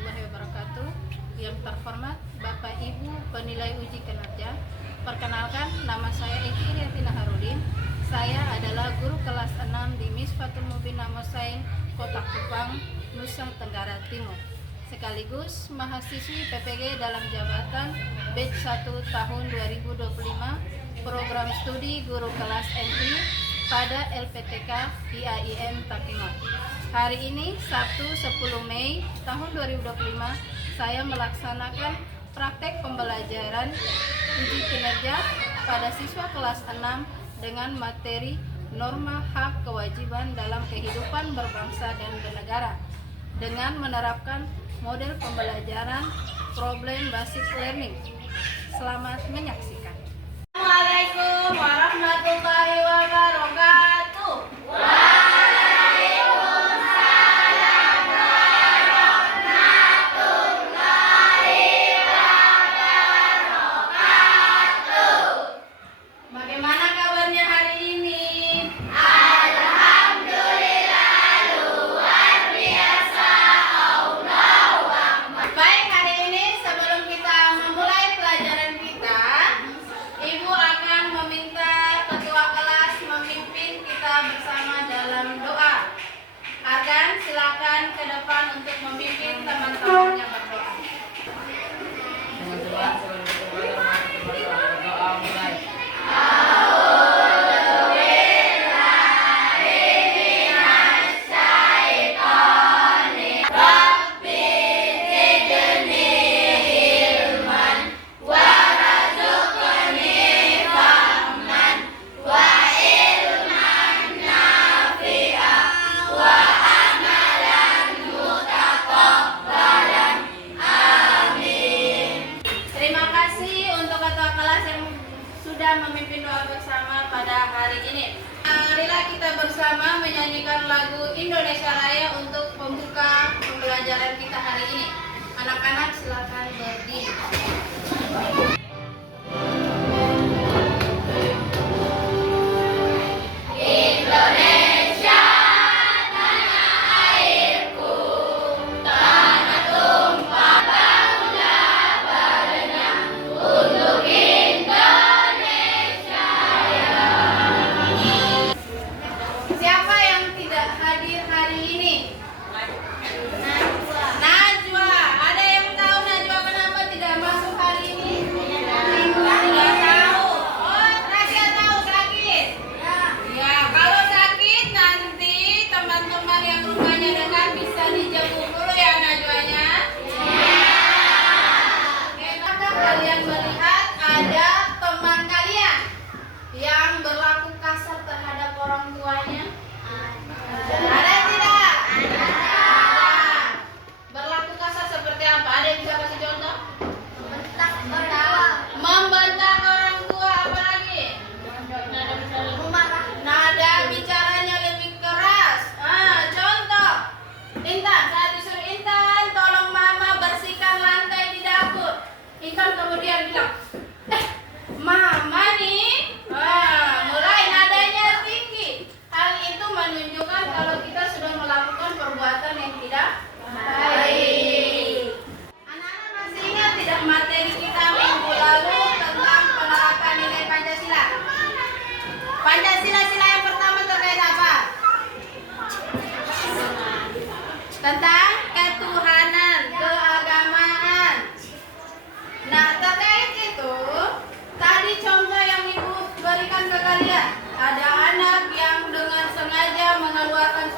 warahmatullahi wabarakatuh. Yang terhormat Bapak Ibu penilai uji kinerja, perkenalkan nama saya Eki Riatina Harudin. Saya adalah guru kelas 6 di Misfatul Mubina Mosain, Kota Kupang, Nusa Tenggara Timur. Sekaligus mahasiswi PPG dalam jabatan batch 1 tahun 2025 program studi guru kelas MI pada LPTK IAIN Takengon. Hari ini Sabtu 10 Mei tahun 2025 saya melaksanakan praktek pembelajaran uji kinerja pada siswa kelas 6 dengan materi norma hak kewajiban dalam kehidupan berbangsa dan bernegara dengan menerapkan model pembelajaran problem basic learning. Selamat menyaksikan. Assalamualaikum warahmatullahi wabarakatuh. Waalaikumsalam warahmatullahi wabarakatuh. Bagaimana kabarnya hari ini? Alhamdulillah luar biasa. Allahu Akbar. Baik, hari ini sebelum kita memulai pelajaran kita, Ibu akan meminta ketua kelas memimpin kita bersama dalam doa. Akan silakan ke depan untuk memimpin teman-temannya berdoa. Teman-teman sebelum kita berdoa mulai. Terima kasih untuk ketua kelas yang sudah memimpin doa bersama pada hari ini. Marilah kita bersama menyanyikan lagu Indonesia Raya untuk pembuka pembelajaran kita hari ini. Anak-anak silakan berdiri. Indonesia, tanah airku, tanah tumpah baunya badannya untuk Indonesia Raya. Siapa yang tidak hadir hari ini? Najwa. Ada yang tahu Najwa kenapa tidak masuk hari ini? Tidak tahu. Oh, Rasia tahu sakit. Ya, kalau sakit nanti teman-teman yang rumahnya dekat bisa dijemput dulu ya Najwanya. Oke, apakah kalian melihat ada teman kalian yang berlaku kasar terhadap orang tuanya? Ada tidak? Ada. Berlaku kasar seperti apa? Ada yang bisa kasih contoh? Membentak orang tua, apa lagi? Nada bicaranya lebih keras. Contoh, Intan, saat disuruh Intan, tolong mama bersihkan lantai di dapur. Intan kemudian bilang, mama nih, mulai nadanya tinggi. Hal itu menunjukkan kalau kita sudah melakukan perbuatan yang tidak baik. Anak-anak masih ingat tidak materi kita minggu lalu tentang penerapan nilai Pancasila? Pancasila sila yang pertama terkait apa? Tentang ketuhanan, keagamaan. Nah, terkait itu, tadi contoh yang Ibu berikan ke kalian, ada anak yang dengan sengaja mengeluarkan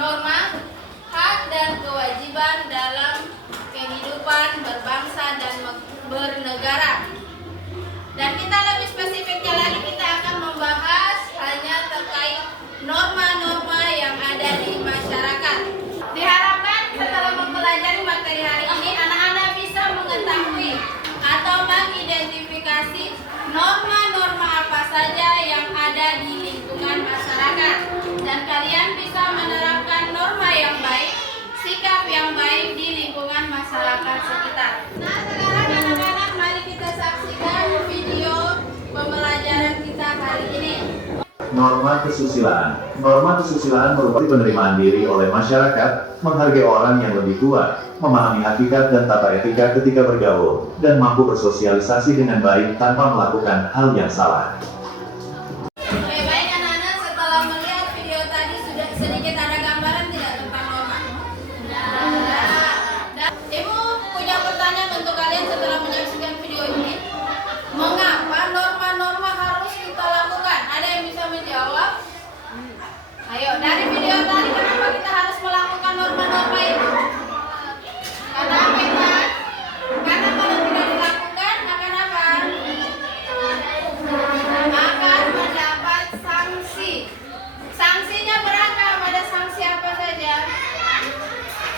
norma, hak dan kewajiban dalam kehidupan berbangsa dan bernegara. Dan kita lebih spesifiknya lagi, kita akan membahas hanya terkait norma-norma yang ada di masyarakat. Diharapkan setelah mempelajari materi hari ini, anak-anak bisa mengetahui atau mengidentifikasi norma-norma apa saja yang ada di lingkungan masyarakat. Dan kalian bisa menerapkan norma yang baik, sikap yang baik di lingkungan masyarakat sekitar. Nah, sekarang anak-anak, mari kita saksikan video pembelajaran kita hari ini. Norma kesusilaan. Norma kesusilaan merupakan penerimaan diri oleh masyarakat, menghargai orang yang lebih tua, memahami hakikat dan tata etika ketika bergaul, dan mampu bersosialisasi dengan baik tanpa melakukan hal yang salah. Oke, baik anak-anak, setelah melihat video tadi sudah sedikit ada gambaran tidak tentang norma? Dan Ibu punya pertanyaan untuk kalian setelah menyaksikan video ini. Mengapa norma-norma harus kita lakukan? Ada yang bisa menjawab? Ayo, dari video tadi kenapa kita harus melakukan norma-norma itu? Karena apa, Intan? Karena kalau tidak dilakukan akan apa? Akan mendapat sanksi. Sanksinya beragam, ada sanksi apa saja?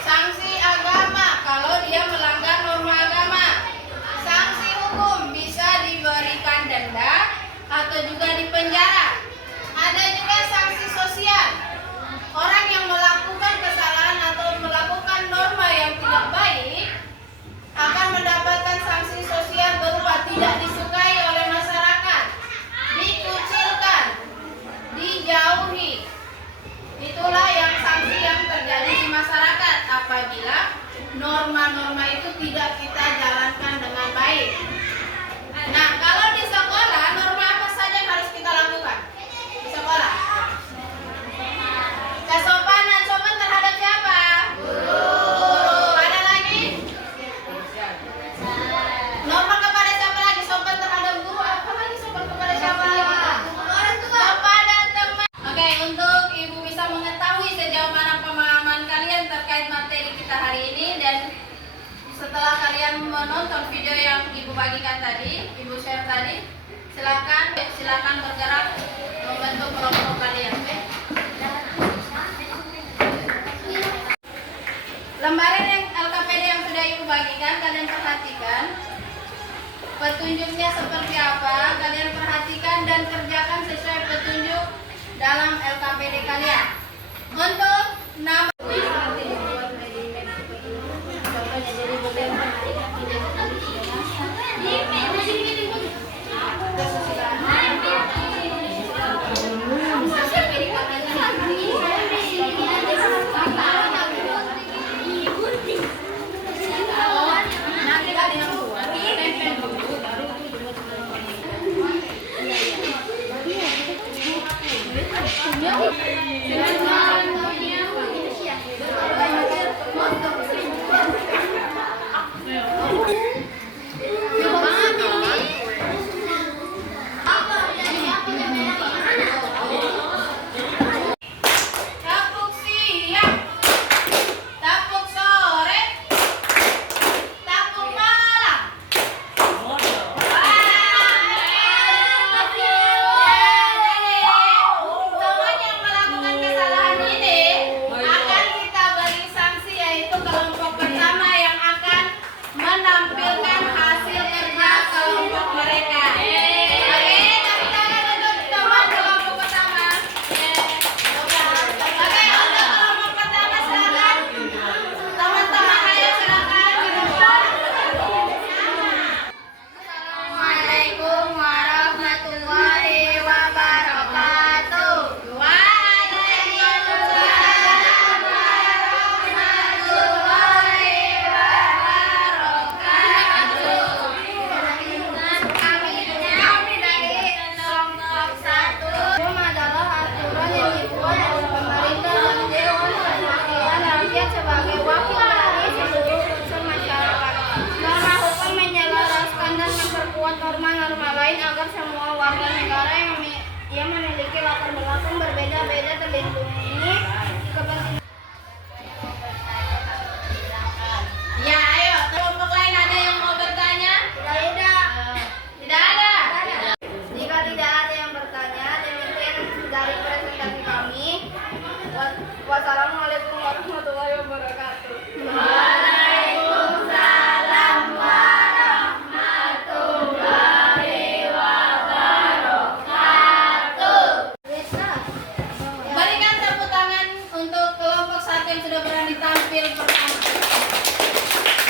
Sanksi agama kalau dia melanggar norma agama. Sanksi hukum bisa diberikan denda atau juga dipenjara. Ada juga sanksi sosial. Orang yang melakukan kesalahan atau melakukan norma yang tidak baik akan mendapatkan sanksi sosial berupa tidak disukai oleh masyarakat, dikucilkan, dijauhi. Itulah yang sanksi yang terjadi di masyarakat apabila norma-norma itu tidak kita jalankan dengan baik. Nah, kalau di sekolah, norma apa saja yang harus kita lakukan? Di sekolah. Kesopanan, sopan terhadap siapa? Guru. Ada lagi? Norma kepada siapa lagi? Sopan terhadap guru. Apa lagi sopan kepada siapa lagi? Orang tua. Kepada teman. Oke, untuk Ibu bisa mengetahui sejauh mana pemahaman kalian terkait materi kita hari ini, dan setelah kalian menonton video yang Ibu bagikan tadi, Ibu share tadi, silakan bergerak membentuk kelompok kalian. Oke? Lembaran yang LKPD yang sudah Ibu bagikan, kalian perhatikan petunjuknya seperti apa, kalian perhatikan dan kerjakan sesuai petunjuk dalam LKPD kalian. Untuk nama nanti Wassalamualaikum warahmatullahi wabarakatuh. Berikan tepuk tangan untuk kelompok satu yang sudah berani tampil pertama.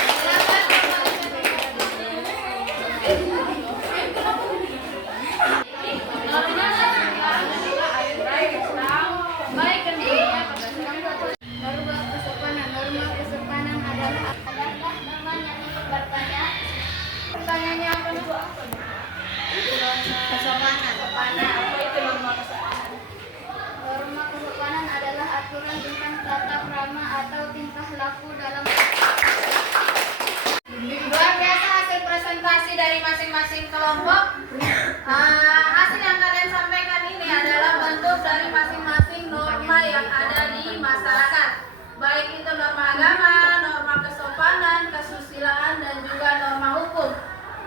Silakan baik kan Norma kesopanan adalah norma yang bertanya. Pertanyaannya apa nih? Kesopanan. Apa itu norma kesopanan? Norma kesopanan adalah aturan tentang tata krama atau tingkah laku dalam. luar biasa hasil presentasi dari masing-masing kelompok. Hasil yang kalian sampaikan ini adalah bentuk dari masing-masing norma yang ada di masyarakat, baik itu norma agama, norma kesopanan, kesusilaan, dan juga norma hukum.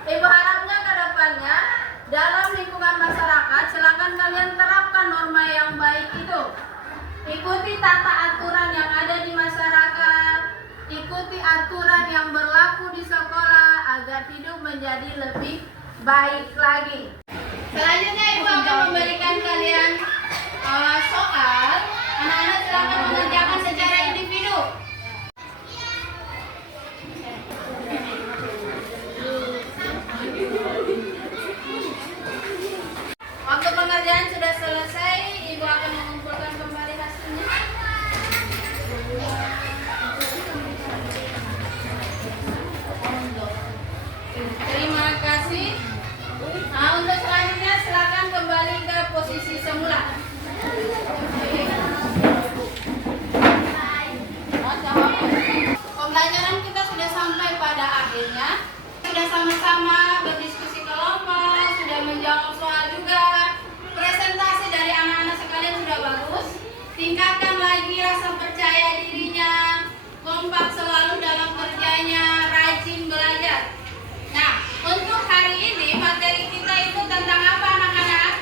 Ibu harapnya ke depannya dalam lingkungan masyarakat silakan kalian terapkan norma yang baik itu. Ikuti tata aturan yang ada di masyarakat, ikuti aturan yang berlaku di sekolah agar hidup menjadi lebih baik lagi. Selanjutnya Ibu akan memberikan kalian soal. Anak-anak silakan mengerjakan secara individu. Waktu pengerjaan sudah selesai, Ibu akan mengumpulkan kembali hasilnya. Terima kasih. Untuk selanjutnya silakan kembali ke posisi semula. Pembelajaran kita sudah sampai pada akhirnya. Sudah sama-sama berdiskusi kelompok, sudah menjawab soal juga. Presentasi dari anak-anak sekalian sudah bagus. Tingkatkan lagi rasa percaya dirinya, kompak selalu dalam kerjanya, rajin belajar. Nah, untuk hari ini materi kita itu tentang apa anak-anak?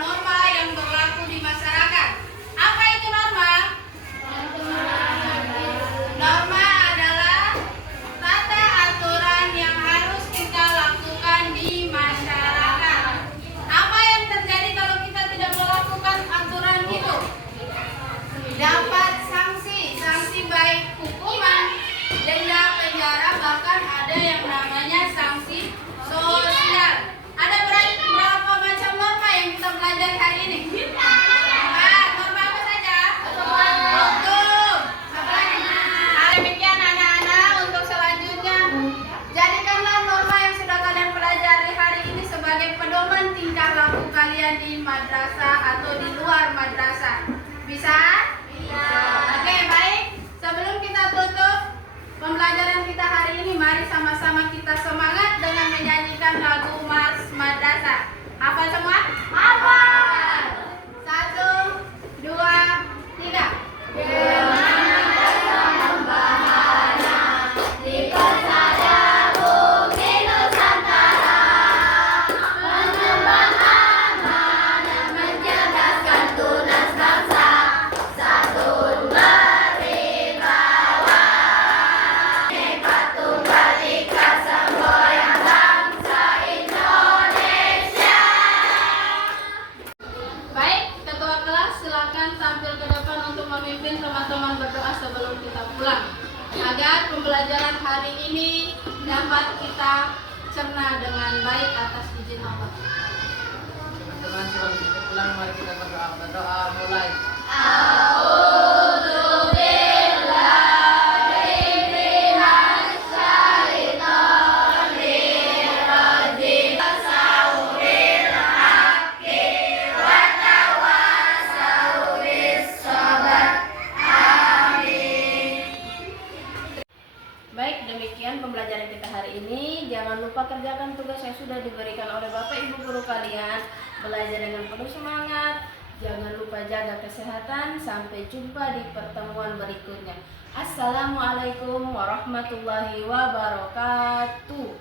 Norma yang berlaku di masyarakat. Apa itu norma? Norma adalah tata aturan yang harus kita lakukan di masyarakat. Apa yang terjadi kalau kita tidak melakukan aturan itu? Dapat sanksi baik hukuman, denda, penjara, bahkan ada yang namanya sanksi sosial. Ada berapa macam norma yang kita pelajari hari ini? Norma apa saja? Betul. Demikian anak-anak, untuk selanjutnya jadikanlah norma yang sudah kalian pelajari hari ini sebagai pedoman tingkah laku kalian di madrasah atau di luar madrasah. Bisa? Bisa. Oke, baik. Sebelum kita tutup pembelajaran kita hari ini, mari sama-sama kita semangat dengan menyanyikan lagu Mars Madrasah. Apa semua? Apa? 1, 2, 3. Baik, ketua kelas silakan tampil ke depan untuk memimpin teman-teman berdoa sebelum kita pulang, agar pembelajaran hari ini dapat kita cerna dengan baik atas izin Allah. Teman-teman sebelum kita pulang mari kita berdoa. Berdoa mulai. Baik, demikian pembelajaran kita hari ini. Jangan lupa kerjakan tugas yang sudah diberikan oleh Bapak Ibu guru kalian. Belajar dengan penuh semangat. Jangan lupa jaga kesehatan. Sampai jumpa di pertemuan berikutnya. Assalamualaikum warahmatullahi wabarakatuh.